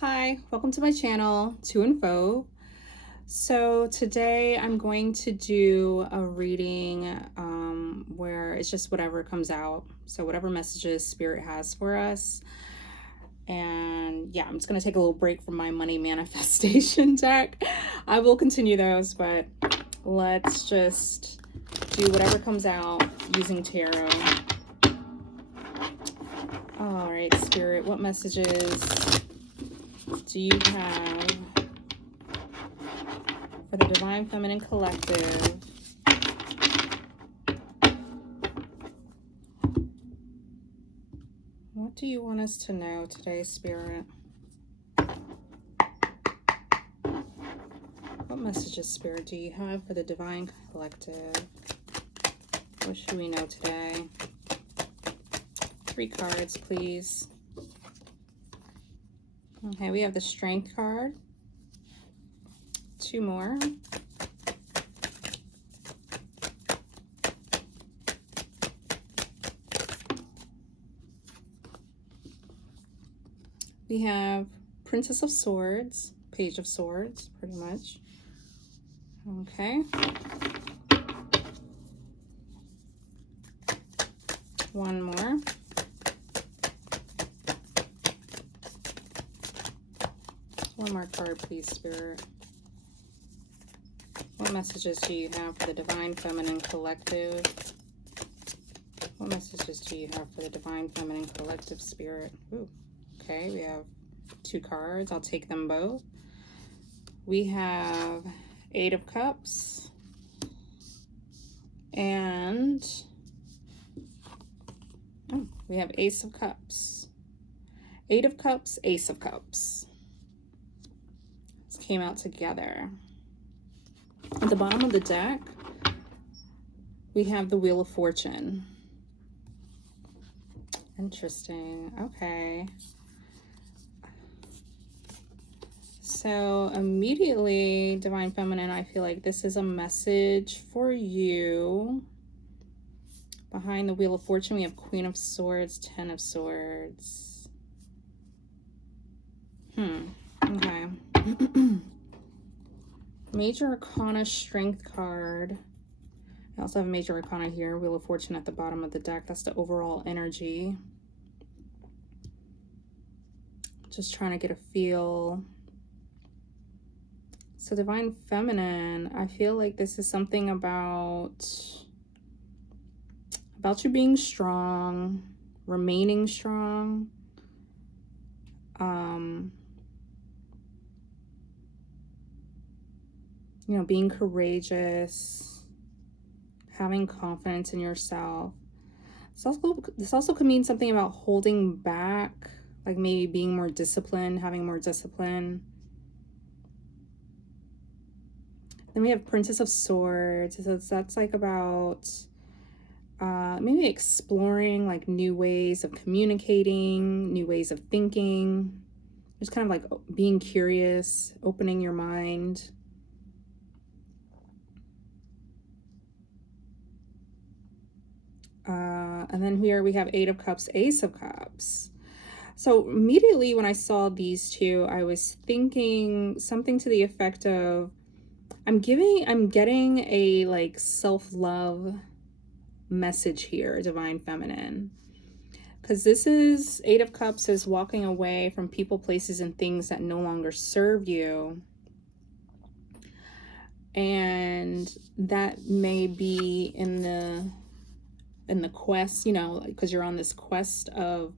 Hi, welcome to my channel, To and Fo. So today I'm going to do a reading where it's just whatever comes out. So whatever messages Spirit has for us. And yeah, I'm just going to take a little break from my money manifestation deck. I will continue those, but let's just do whatever comes out using tarot. All right, Spirit, what messages do you have for the Divine Feminine Collective? What do you want us to know today, Spirit? What messages, Spirit, do you have for the Divine Collective? What should we know today? 3 cards, please. Okay, we have the Strength card. 2 more. We have Princess of Swords, Page of Swords, pretty much. Okay. 1 more. One more card, please, Spirit. What messages do you have for the Divine Feminine Collective? What messages do you have for the Divine Feminine Collective, Spirit? Ooh, okay, we have 2 cards. I'll take them both. We have 8 of Cups. And we have Ace of Cups. 8 of Cups, Ace of Cups. This came out together. At the bottom of the deck, we have the Wheel of Fortune. Interesting. Okay. So immediately, Divine Feminine, I feel like this is a message for you. Behind the Wheel of Fortune, we have Queen of Swords, 10 of Swords. Okay. Major Arcana Strength card. I also have a Major Arcana here, Wheel of Fortune at the bottom of the deck. That's the overall energy. Just trying to get a feel. So Divine Feminine, I feel like this is something about you being strong, remaining strong. You know, being courageous, having confidence in yourself. This also could mean something about holding back, like maybe being more disciplined, having more discipline. Then we have Princess of Swords. So that's like about maybe exploring like new ways of communicating, new ways of thinking. Just kind of like being curious, opening your mind. And then here we have 8 of Cups, Ace of Cups. So immediately when I saw these two, I was thinking something to the effect of, I'm getting a like self-love message here, Divine Feminine. Because this is 8 of Cups is walking away from people, places, and things that no longer serve you. And that may be in the quest, you know, because you're on this quest of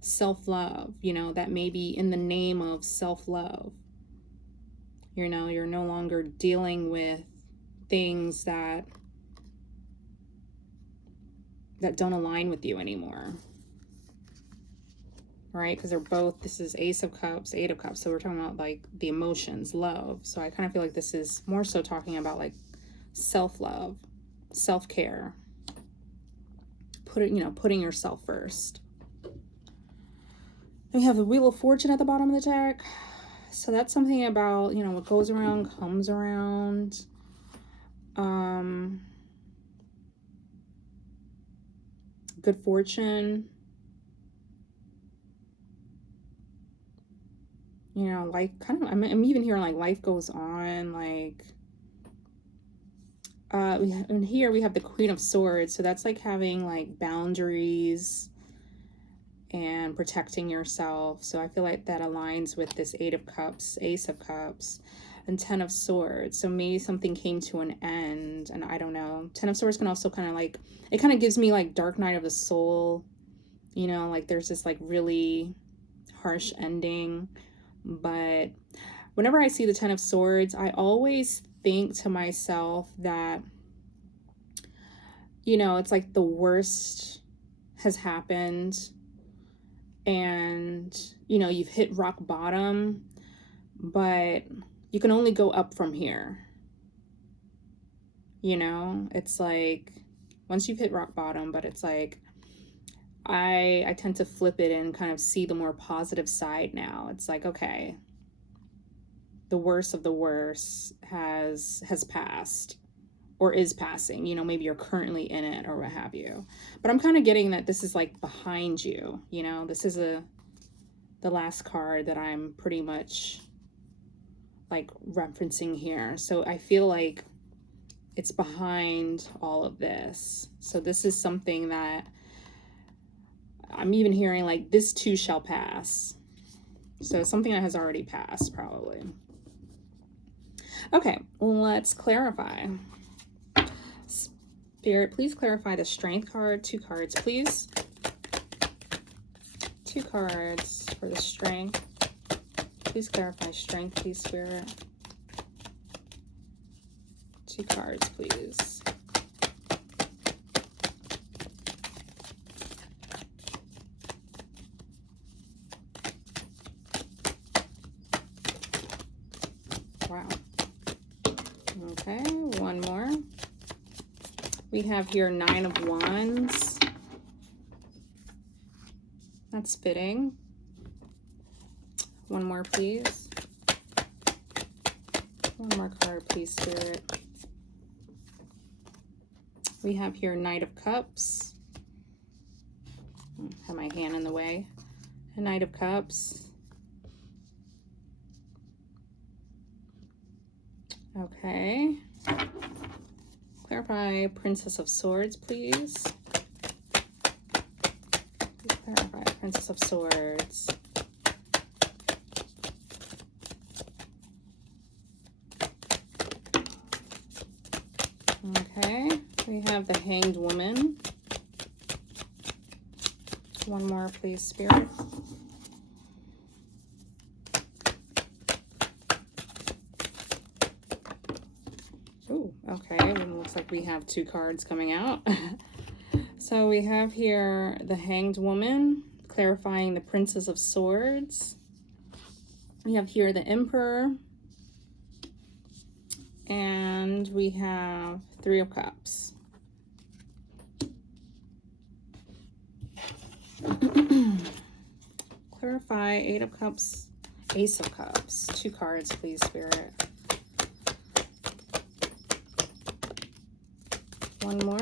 self-love, you know, that may be in the name of self-love. You know, you're no longer dealing with things that don't align with you anymore. Right? Because they're both, this is Ace of Cups, 8 of Cups. So we're talking about like the emotions, love. So I kind of feel like this is more so talking about like self-love, self-care. Putting yourself first. And we have the Wheel of Fortune at the bottom of the deck. So that's something about, you know, what goes around comes around. Good fortune. you know, like I'm even hearing like life goes on, like and here we have the Queen of Swords, so that's like having like boundaries and protecting yourself. So I feel like that aligns with this Eight of Cups, Ace of Cups, and Ten of Swords. So maybe something came to an end, and I don't know. Ten of Swords can also kind of like, it kind of gives me like Dark Night of the Soul, you know, like there's this like really harsh ending. But whenever I see the Ten of Swords, I always think to myself that, you know, it's like the worst has happened and, you know, you've hit rock bottom, but you can only go up from here. You know, it's like once you've hit rock bottom, but it's like I tend to flip it and kind of see the more positive side now. It's like, okay, the worst of the worst has passed or is passing. You know, maybe you're currently in it or what have you. But I'm kind of getting that this is like behind you, you know. This is the last card that I'm pretty much like referencing here. So I feel like it's behind all of this. So this is something that I'm even hearing like this too shall pass. So something that has already passed probably. Okay, let's clarify. Spirit, please clarify the Strength card. 2 cards, please. 2 cards for the Strength. Please clarify Strength, please, Spirit. 2 cards, please. Wow. Okay, one more. We have here 9 of Wands. That's fitting. One more, please. One more card, please, Spirit. We have here Knight of Cups. Have my hand in the way. A Knight of Cups. Okay. Clarify Princess of Swords, please. Please clarify Princess of Swords. Okay. We have the Hanged Woman. One more, please, Spirit. Ooh, okay. It looks like we have 2 cards coming out. So we have here the Hanged Woman, clarifying the Princess of Swords. We have here the Emperor. And we have 3 of Cups. Clarify 8 of Cups, Ace of Cups. 2 cards, please, Spirit. One more.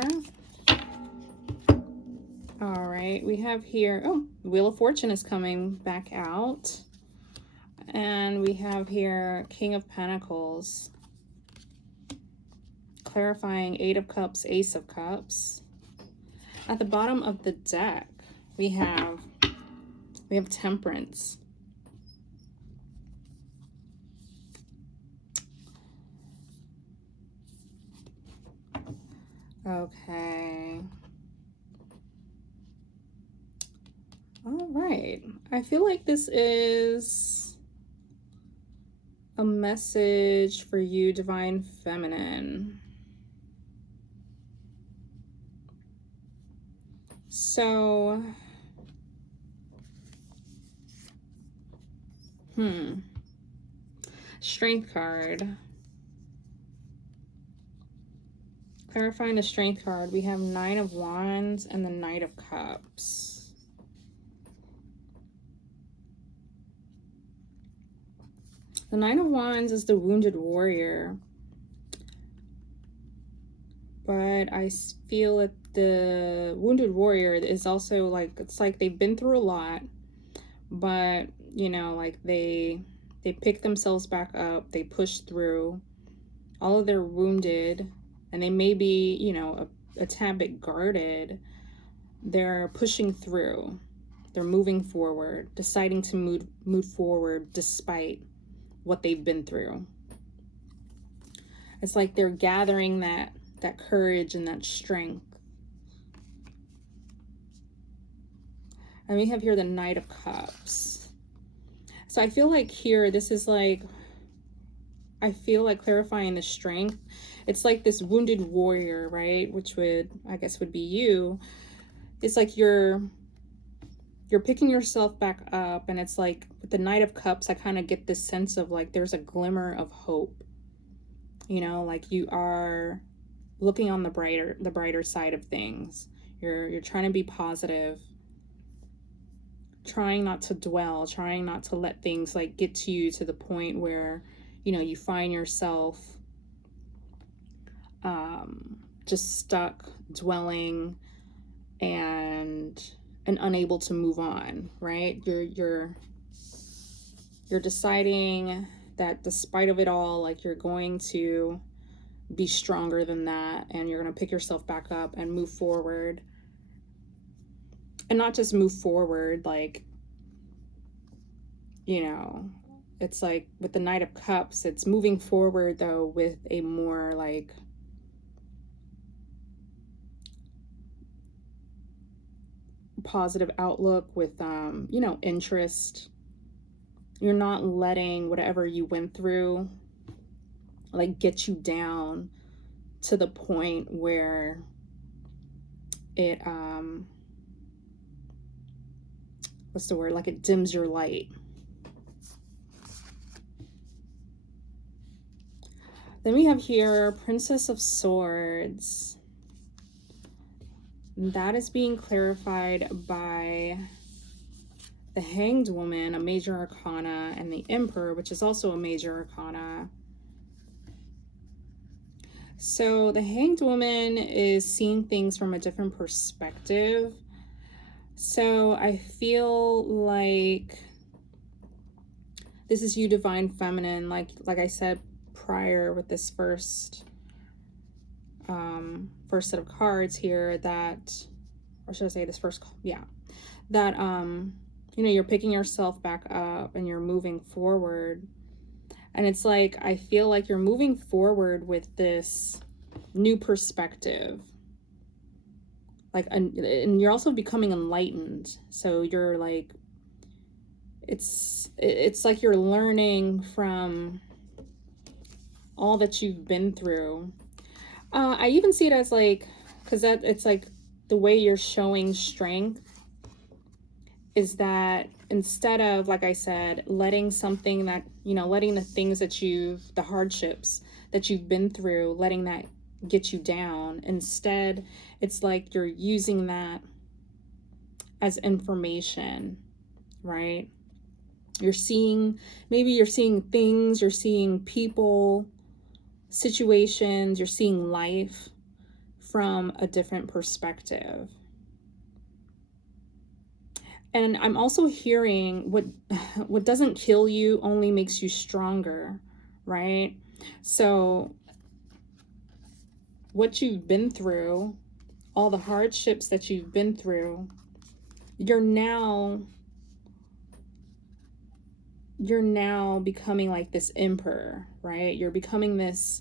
All right, we have here, oh, Wheel of Fortune is coming back out. And we have here King of Pentacles. Clarifying 8 of Cups, Ace of Cups. At the bottom of the deck, we have Temperance. Okay. All right. I feel like this is a message for you, Divine Feminine. So, Strength card. Clarifying the Strength card, we have 9 of Wands and the Knight of Cups. The Knight of Wands is the wounded warrior. But I feel that the wounded warrior is also like, it's like they've been through a lot, but, you know, like they They pick themselves back up, they push through. Although they're wounded and they may be, you know, a tad bit guarded, they're pushing through. They're moving forward, deciding to move forward despite what they've been through. It's like they're gathering that courage and that strength. And we have here the Knight of Cups. So I feel like here, this is like, I feel like clarifying the strength. It's like this wounded warrior, right? Which would, I guess, would be you. It's like you're picking yourself back up, and it's like with the Knight of Cups, I kind of get this sense of like there's a glimmer of hope. You know, like you are looking on the brighter side of things. You're trying to be positive, trying not to dwell, trying not to let things like get to you to the point where, you know, you find yourself just stuck dwelling and unable to move on, right? You're deciding that despite of it all, like you're going to be stronger than that, and you're going to pick yourself back up and move forward. And not just move forward, like, you know, it's like with the Knight of Cups, it's moving forward though with a more like positive outlook, with you know, interest. You're not letting whatever you went through like get you down to the point where it what's the word, like it dims your light. Then we have here Princess of Swords. That is being clarified by the Hanged Woman, a major arcana, and the Emperor, which is also a major arcana. So the Hanged Woman is seeing things from a different perspective. So I feel like this is you, Divine Feminine, like I said prior with this first set of cards here, that, or should I say this first, yeah, that you know, you're picking yourself back up and you're moving forward. And it's like, I feel like you're moving forward with this new perspective. Like, and you're also becoming enlightened. So you're like, it's like you're learning from all that you've been through. I even see it as like, because that it's like the way you're showing strength is that instead of, like I said, letting something that, you know, letting the things that the hardships that you've been through, letting that get you down, instead, it's like you're using that as information, right? You're seeing, maybe you're seeing things, you're seeing people, situations, you're seeing life from a different perspective. And I'm also hearing what doesn't kill you only makes you stronger, right? So what you've been through, all the hardships that you've been through, you're now becoming like this emperor, right? You're becoming this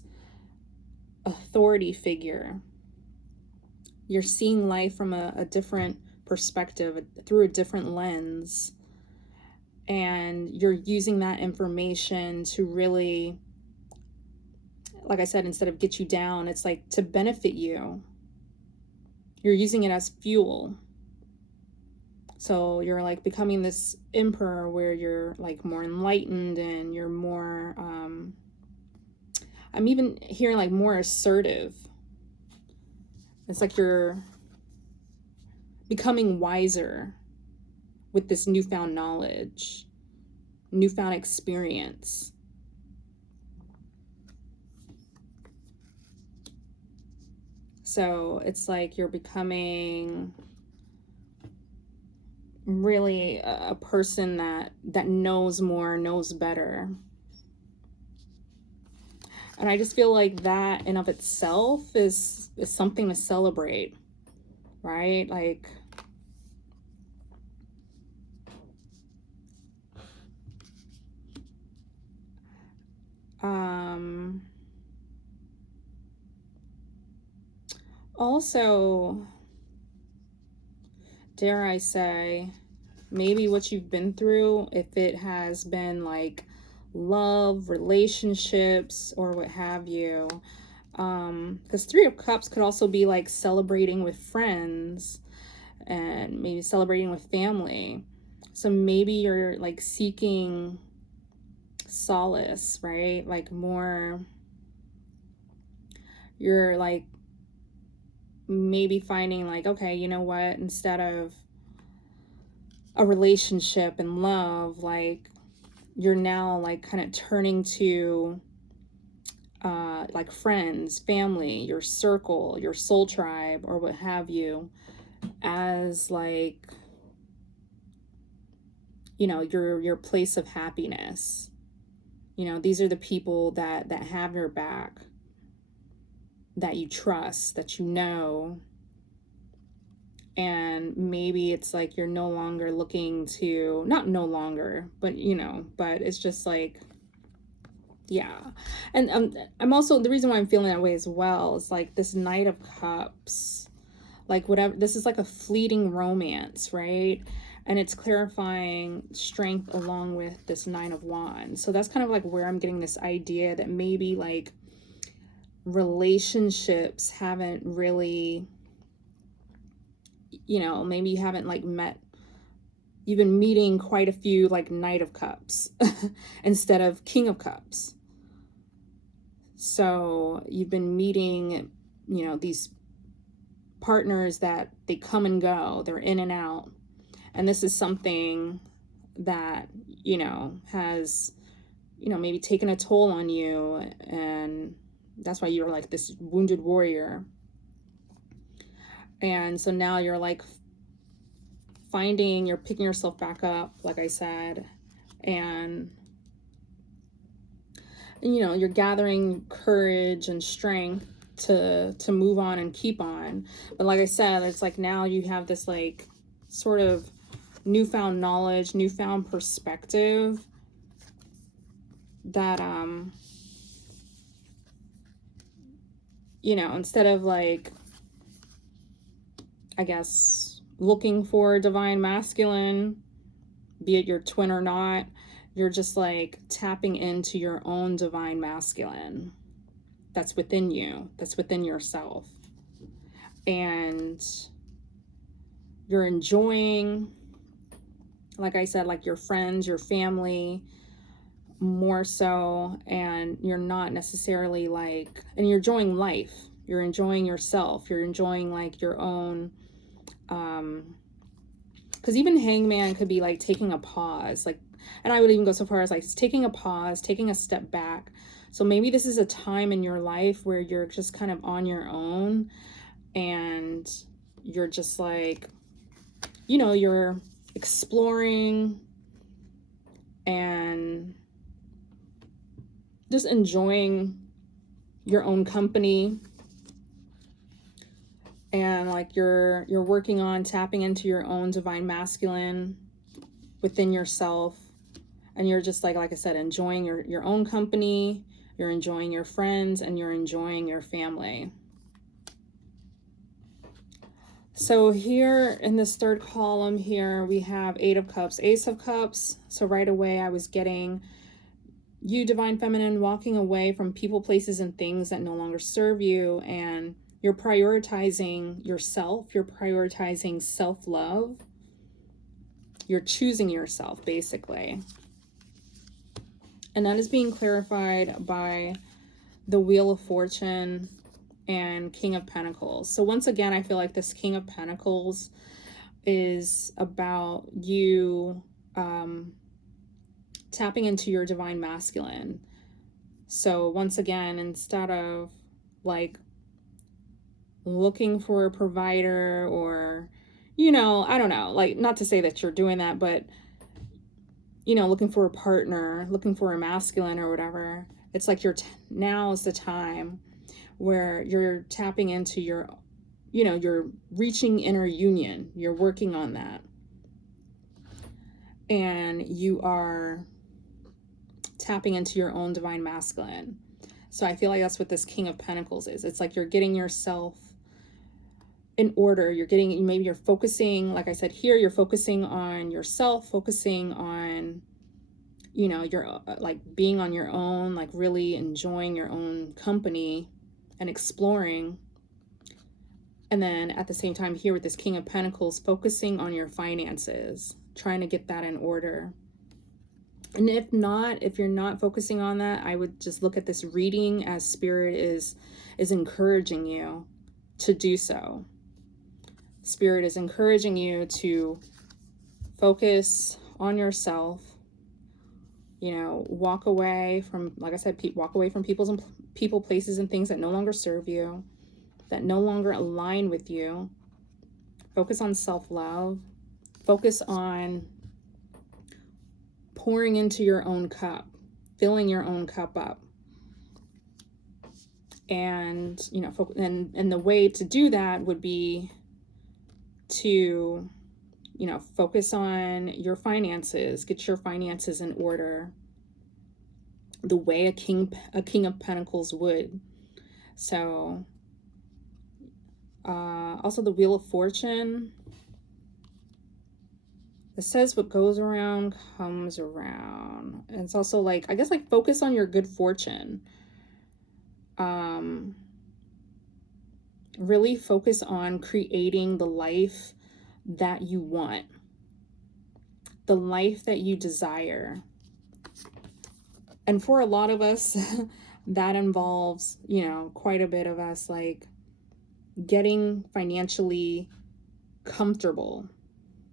authority figure. You're seeing life from a different perspective, through a different lens. And you're using that information to really, like I said, instead of get you down, it's like to benefit you. You're using it as fuel. So you're like becoming this emperor where you're like more enlightened, and you're more, I'm even hearing like more assertive. It's like you're becoming wiser with this newfound knowledge, newfound experience. So it's like you're becoming really a person that knows more, knows better. And I just feel like that in of itself is something to celebrate, right? Like, um also, dare I say, maybe what you've been through, if it has been like love, relationships, or what have you. Because Three of Cups could also be like celebrating with friends and maybe celebrating with family. So maybe you're like seeking solace, right? Like more, you're like maybe finding like, okay, you know what, instead of a relationship and love, like you're now like kind of turning to like friends, family, your circle, your soul tribe, or what have you, as like, you know, your place of happiness. You know, these are the people that have your back, that you trust, that you know. And maybe it's like you're no longer looking to, not no longer, but you know, but it's just like, yeah. And I'm also, the reason why I'm feeling that way as well is like this Knight of Cups, like whatever, this is like a fleeting romance, right? And it's clarifying strength along with this Nine of Wands. So that's kind of like where I'm getting this idea that maybe like relationships haven't really, you know, maybe you haven't like met, you've been meeting quite a few like Knight of Cups instead of King of Cups. So you've been meeting, you know, these partners that they come and go, they're in and out. And this is something that, you know, has, you know, maybe taken a toll on you. And that's why you're like this wounded warrior. And so now you're like you're picking yourself back up, like I said, and you know, you're gathering courage and strength to move on and keep on. But like I said, it's like now you have this like sort of newfound knowledge, newfound perspective that you know, instead of like, I guess, looking for divine masculine, be it your twin or not, you're just like tapping into your own divine masculine that's within you, that's within yourself. And you're enjoying, like I said, like your friends, your family more so. And you're not necessarily like, and you're enjoying life. You're enjoying yourself. You're enjoying like your own, because even Hangman could be like taking a pause, like, and I would even go so far as like taking a pause, taking a step back. So maybe this is a time in your life where you're just kind of on your own and you're just like, you know, you're exploring and just enjoying your own company. And like you're working on tapping into your own divine masculine within yourself. And you're just like I said, enjoying your own company, you're enjoying your friends, and you're enjoying your family. So here in this third column here, we have Eight of Cups, Ace of Cups. So right away I was getting you, Divine Feminine, walking away from people, places, and things that no longer serve you. And you're prioritizing yourself. You're prioritizing self-love. You're choosing yourself, basically. And that is being clarified by the Wheel of Fortune and King of Pentacles. So once again, I feel like this King of Pentacles is about you tapping into your divine masculine. So once again, instead of like looking for a provider or, I don't know, like, not to say that you're doing that, but, looking for a partner, looking for a masculine or whatever. It's like now is the time where you're tapping into you're reaching inner union. You're working on that. And you are tapping into your own divine masculine. So I feel like that's what this King of Pentacles is. It's like you're getting yourself in order. Maybe you're focusing, like I said here, you're focusing on yourself, focusing on, you're like being on your own, like really enjoying your own company and exploring. And then at the same time here with this King of Pentacles, focusing on your finances, trying to get that in order. And if you're not focusing on that, I would just look at this reading as Spirit is encouraging you to do so. Spirit is encouraging you to focus on yourself, walk away from, like I said, walk away from people, places, and things that no longer serve you, that no longer align with you. Focus on self-love. Focus on pouring into your own cup, filling your own cup up. And, and the way to do that would be to, focus on your finances, get your finances in order the way a king of Pentacles would. So, also the Wheel of Fortune. It says what goes around comes around. And it's also like, I guess, like focus on your good fortune. Really focus on creating the life that you want, the life that you desire. And for a lot of us, that involves, quite a bit of us like getting financially comfortable.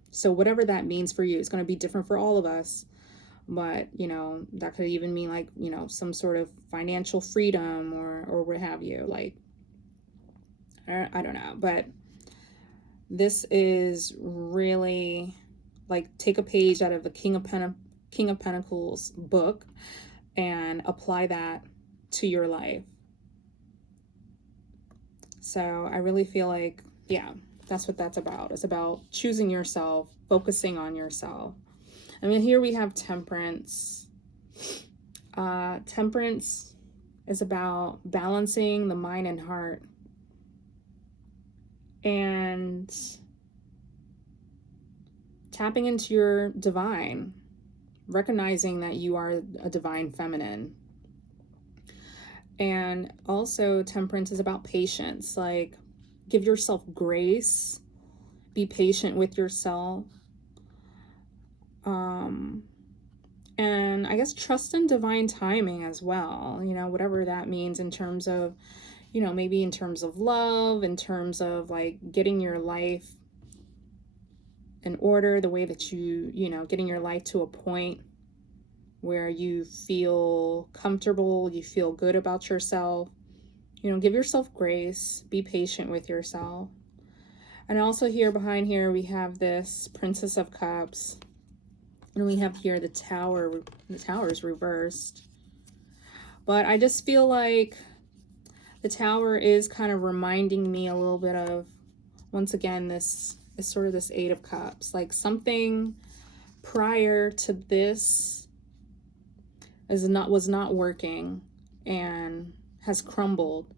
So whatever that means for you, it's going to be different for all of us. But, that could even mean like, some sort of financial freedom or what have you. Like, I don't know. But this is really like, take a page out of the King of Pentacles book and apply that to your life. So I really feel like, yeah, that's what that's about. It's about choosing yourself, focusing on yourself. I mean, here we have Temperance. Temperance is about balancing the mind and heart. And tapping into your divine, recognizing that you are a divine feminine. And also Temperance is about patience, like give yourself grace, be patient with yourself. And I guess trust in divine timing as well, whatever that means in terms of, maybe in terms of love, in terms of like getting your life in order, the way that getting your life to a point where you feel comfortable, you feel good about yourself. Give yourself grace, be patient with yourself. And also here behind here, we have this Princess of Cups. And we have here the Tower. The Tower is reversed. But I just feel like the Tower is kind of reminding me a little bit of, once again, this is sort of this Eight of Cups. Like something prior to this was not working and has crumbled.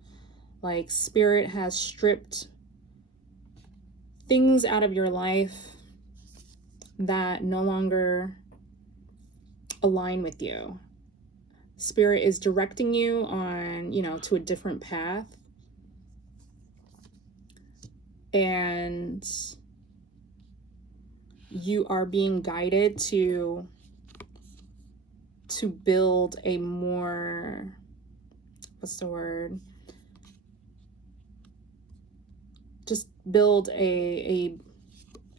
Like Spirit has stripped things out of your life that no longer align with you. Spirit is directing you on, to a different path. And you are being guided to build a more, what's the word? Just build a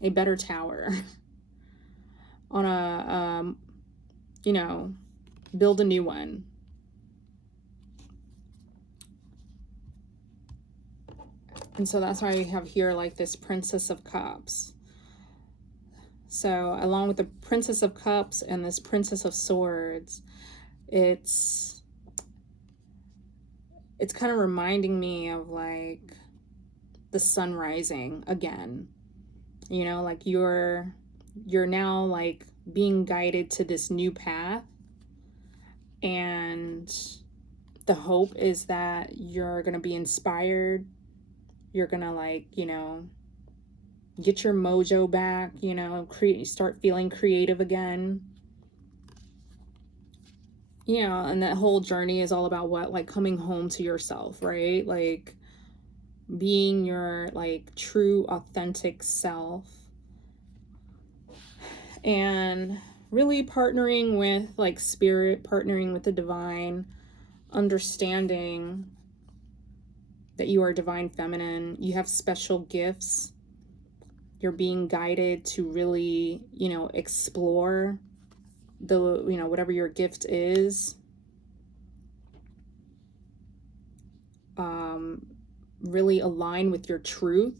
better tower on a, build a new one. And so that's why I have here like this Princess of Cups. So along with the Princess of Cups and this Princess of Swords, it's kind of reminding me of like the sun rising again. You know, like you're now like being guided to this new path, and the hope is that you're going to be inspired. You're going to like, you know, get your mojo back, you know, start feeling creative again. You know, and that whole journey is all about what? Like coming home to yourself, right? Like being your like true authentic self, and really partnering with like spirit, partnering with the divine, understanding that you are divine feminine, you have special gifts, you're being guided to really, you know, explore the, you know, whatever your gift is. Really align with your truth,